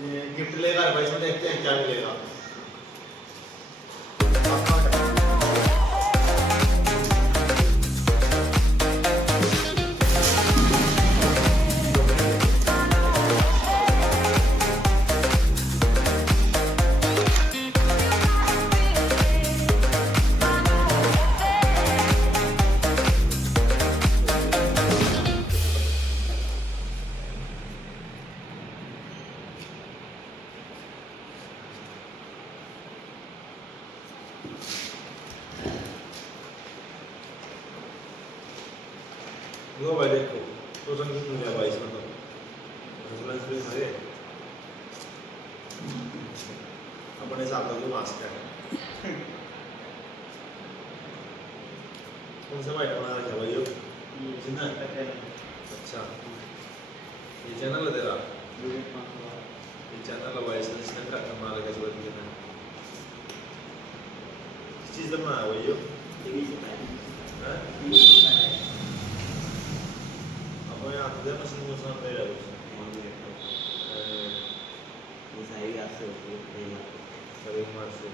गिफ्ट लेगा भाई, इसमें देखते हैं क्या मिलेगा। लो भाई देखो, तो संग मिल गया भाई इसमें तो रेफरेंस भी सारे अपने हिसाब का जो मास्क है। कौन सा भाई बना रखा भाई यो? जिन्ना अच्छा, ये चैनल है तेरा? ये चैनल है भाई, इसने का बना रखा है जो है किस चीज़ का बनाया भाई यो? apa yang ada masih mau sampai lah Ini saya masuk, sering masuk